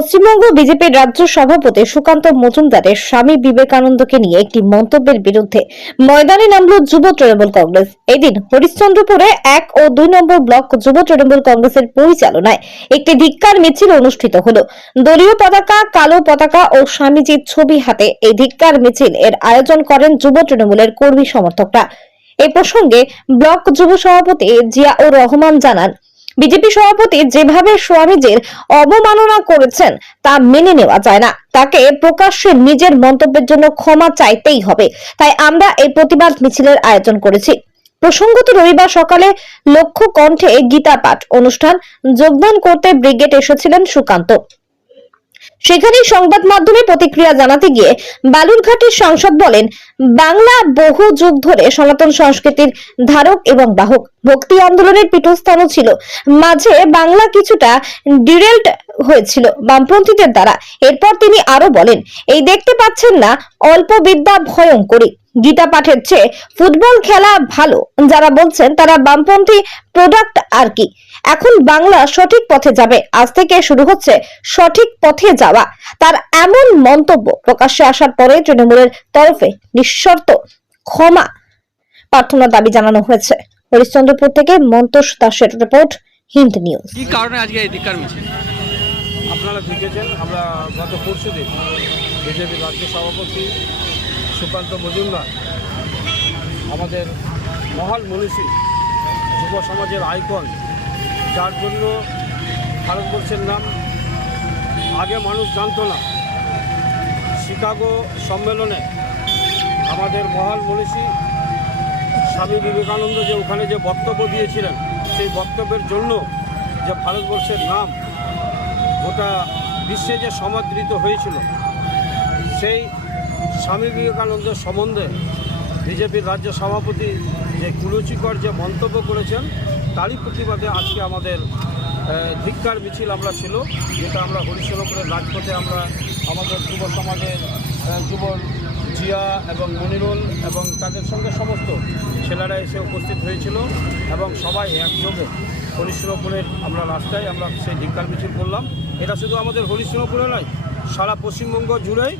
পশ্চিমবঙ্গ বিজেপির রাজ্য সভাপতি সুকান্ত মজুমদারের স্বামী বিবেকানন্দকে নিয়ে একটি মন্তব্যের বিরুদ্ধে ময়দানে নামল যুব তৃণমূল কংগ্রেস। এদিন হরিশ্চন্দ্রপুরে 1 ও 2 নম্বর ব্লক যুব তৃণমূল কংগ্রেসের পরিচালনায় একটি ধিক্কার মিছিল অনুষ্ঠিত হলো। দলীয় পতাকা, কালো পতাকা ও স্বামীজির ছবি হাতে এই ধিক্কার মিছিল এর আয়োজন করেন যুব তৃণমূলের কর্মী সমর্থকরা। এই প্রসঙ্গে ব্লক যুব সভাপতি জিয়াউর রহমান জানান, বিজেপি সভাপতি যেভাবে স্বামীজির অবমাননা করেছেন তা মেনে নেওয়া যায় না। তাকে প্রকাশ্যে নিজের মন্তব্যের জন্য ক্ষমা চাইতেই হবে। তাই আমরা এই প্রতিবাদ মিছিলের আয়োজন করেছি। প্রসঙ্গত রবিবার সকালে লক্ষ্য কণ্ঠে গীতা পাঠ অনুষ্ঠান যোগদান করতে ব্রিগেড এসেছিলেন সুকান্ত। সেখানেই সংবাদ মাধ্যমে প্রতিক্রিয়া জানাতে গিয়ে বালুরঘাটের সাংসদ বলেন, বাংলা বহু যুগ ধরে সনাতন সংস্কৃতির ধারক এবং বাহক। ভক্তি আন্দোলনের পীঠস্থানও ছিল। মাঝে বাংলা কিছুটা ডিরেল্ট হয়েছিল বামপন্থীদের দ্বারা। এরপর তিনি আরো বলেন, এই দেখতে পাচ্ছেন না অল্প বিদ্যা ভয়ঙ্করী। গীতা পাঠের চেয়ে ফুটবল খেলা ভালো যারা বলছেন তারা বামপন্থী প্রোডাক্ট আর কি। এখন বাংলা সঠিক পথে যাবে। আজ থেকে শুরু হচ্ছে সঠিক পথে যাওয়া। তার এমন মন্তব্য প্রকাশ্যে আসার পরে তৃণমূলের তরফে নিঃশর্ত ক্ষমা প্রার্থনার দাবি জানানো হয়েছে। হরিশ্চন্দ্রপুর থেকে মন্তোষ দাসের রিপোর্ট, হিন্দ নিউজ। কি কারণে আজকে এই ধিক্কার মিছিল? আপনারা দেখেছেন, আমরা গত পরশুদিন বিজেপি রাজ্য সভাপতি সুকান্ত মজুমদার, আমাদের মহান মনীষী, যুব সমাজের আইকন, যার জন্য ভারতবর্ষের নাম আগে মানুষ জানতো না। শিকাগো সম্মেলনে আমাদের মহান মনীষী স্বামী বিবেকানন্দ যে ওখানে যে বক্তব্য দিয়েছিলেন, সেই বক্তব্যের জন্য যে ভারতবর্ষের নাম গোটা বিশ্বে যে সমাদৃত হয়েছিল, সেই স্বামী বিবেকানন্দ সম্বন্ধে বিজেপির রাজ্য সভাপতি যে কুরুচিকর যে মন্তব্য করেছেন, তারই প্রতিবাদে আজকে আমাদের ধিক্কার মিছিল আমরা ছিল, যেটা আমরা হরিশ্চন্দ্রপুরের রাজপথে আমরা আমাদের যুব সমাজের যুব জিয়া এবং মনিরুল এবং তাদের সঙ্গে সমস্ত ছেলেরা এসে উপস্থিত হয়েছিল এবং সবাই একযোগে হরিশ্চন্দ্রপুরের আমরা রাস্তায় আমরা সেই ধিক্কার মিছিল করলাম। এটা শুধু আমাদের হরিশ্চন্দ্রপুরে নয়, সারা পশ্চিমবঙ্গ জুড়েই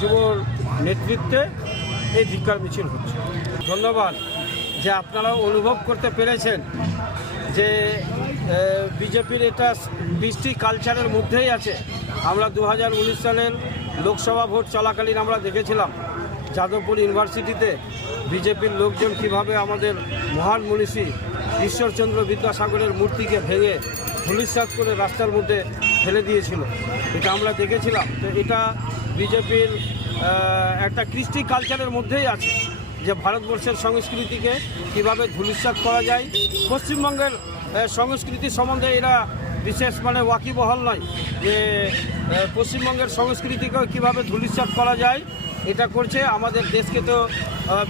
যুব নেতৃত্বে এই ধিক্কার মিছিল হচ্ছে। ধন্যবাদ যে আপনারা অনুভব করতে পেরেছেন যে বিজেপির এটা কৃষ্টি কালচারের মধ্যেই আছে। আমরা 2019 সালের লোকসভা ভোট চলাকালীন আমরা দেখেছিলাম যাদবপুর ইউনিভার্সিটিতে বিজেপির লোকজন কীভাবে আমাদের মহান মনীষী ঈশ্বরচন্দ্র বিদ্যাসাগরের মূর্তিকে ভেঙে ধূলিসাৎ করে রাস্তার মধ্যে ফেলে দিয়েছিল। এটা আমরা দেখেছিলাম। তো এটা বিজেপির একটা কৃষ্টি কালচারের মধ্যেই আছে যে ভারতবর্ষের সংস্কৃতিকে কিভাবে ধূলিসাৎ করা যায়। পশ্চিমবঙ্গের সংস্কৃতি সম্বন্ধে এরা বিশেষ ওয়াকিবহাল নয় যে পশ্চিমবঙ্গের সংস্কৃতিকে কিভাবে ধূলিসাৎ করা যায়। এটা করছে আমাদের দেশকে তো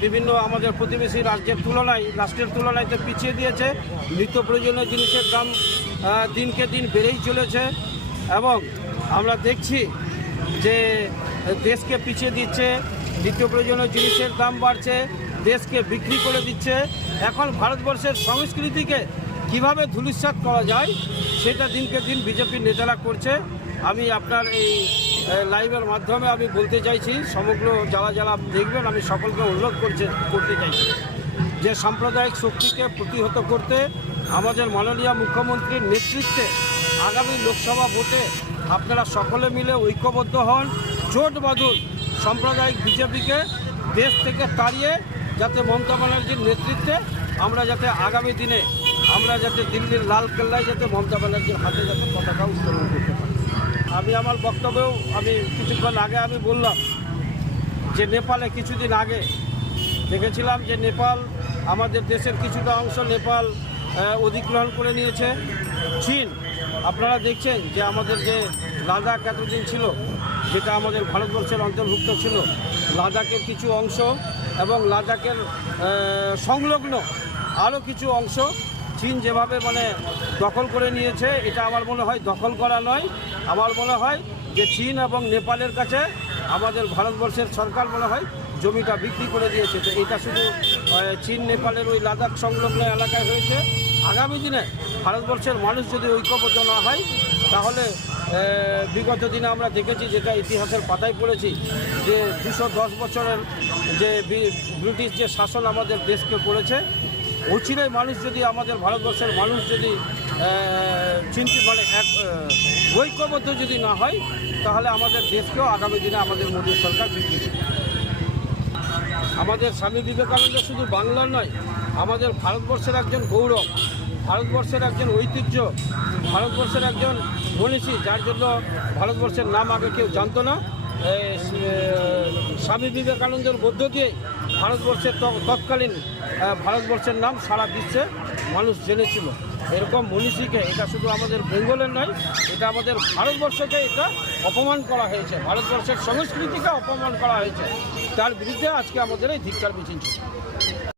বিভিন্ন আমাদের প্রতিবেশী রাষ্ট্রের তুলনায় তো পিছিয়ে দিয়েছে। নিত্য প্রয়োজনীয় জিনিসের দাম দিনকে দিন বেড়েই চলেছে এবং আমরা দেখছি যে দেশকে পিছিয়ে দিচ্ছে, নিত্য প্রয়োজনীয় জিনিসের দাম বাড়ছে, দেশকে বিক্রি করে দিচ্ছে। এখন ভারতবর্ষের সংস্কৃতিকে কিভাবে ধূলিসাৎ করা যায় সেটা দিনকে দিন বিজেপির নেতারা করছে। আমি আপনার এই লাইভের মাধ্যমে আমি বলতে চাইছি, সমগ্র যারা দেখবেন, আমি সকলকে অনুরোধ করতে চাইছি যে সাম্প্রদায়িক শক্তিকে প্রতিহত করতে আমাদের মাননীয় মুখ্যমন্ত্রীর নেতৃত্বে আগামী লোকসভা ভোটে আপনারা সকলে মিলে ঐক্যবদ্ধ হন, জোট বাঁধুন, সাম্প্রদায়িক বিজেপিকে দেশ থেকে তাড়িয়ে যাতে মমতা ব্যানার্জির নেতৃত্বে আমরা যাতে আগামী দিনে আমরা যাতে দিল্লির লাল কেল্লায় যাতে মমতা ব্যানার্জির হাতে যাতে পতাকা উত্তোলন করতে পারি। আমি আমার বক্তব্যেও আমি কিছুক্ষণ আগে আমি বললাম যে নেপালে কিছুদিন আগে দেখেছিলাম যে নেপাল আমাদের দেশের কিছুটা অংশ নেপাল অধিগ্রহণ করে নিয়েছে। চীন, আপনারা দেখছেন যে আমাদের যে লাদাখ এতদিন ছিল, যেটা আমাদের ভারতবর্ষের অন্তর্ভুক্ত ছিল, লাদাখের কিছু অংশ এবং লাদাখের সংলগ্ন আরও কিছু অংশ চীন যেভাবে দখল করে নিয়েছে, এটা আমার মনে হয় দখল করা নয়। আমার মনে হয় যে চীন এবং নেপালের কাছে আমাদের ভারতবর্ষের সরকার মনে হয় জমিটা বিক্রি করে দিয়েছে। তো এটা শুধু চীন নেপালের ওই লাদাখ সংলগ্ন এলাকায় হয়েছে। আগামী দিনে ভারতবর্ষের মানুষ যদি ঐক্যবদ্ধ না হয় তাহলে বিগত দিনে আমরা দেখেছি, যেটা ইতিহাসের পাতায় পড়েছি, যে 210 বছরের যে ব্রিটিশ যে শাসন আমাদের দেশকে করেছে, অচিরেই মানুষ যদি, আমাদের ভারতবর্ষের মানুষ যদি ঐক্যবদ্ধ যদি না হয়, তাহলে আমাদের দেশকেও আগামী দিনে আমাদের মোদী সরকার বিক্রি করবে। আমাদের স্বামী বিবেকানন্দ শুধু বাংলার নয়, আমাদের ভারতবর্ষের একজন গৌরব, ভারতবর্ষের একজন ঐতিহ্য, ভারতবর্ষের একজন মনীষী, যার জন্য ভারতবর্ষের নাম আগে কেউ জানতো না। স্বামী বিবেকানন্দের মধ্য দিয়ে ভারতবর্ষের তৎকালীন ভারতবর্ষের নাম সারা বিশ্বে মানুষ জেনেছিল। এরকম মনীষীকে, এটা শুধু আমাদের বেঙ্গলের নয়, এটা আমাদের ভারতবর্ষকে এটা অপমান করা হয়েছে, ভারতবর্ষের সংস্কৃতিকে অপমান করা হয়েছে। তার বিরুদ্ধে আজকে আমাদের এই ধিক্কার মিছিল ছিল।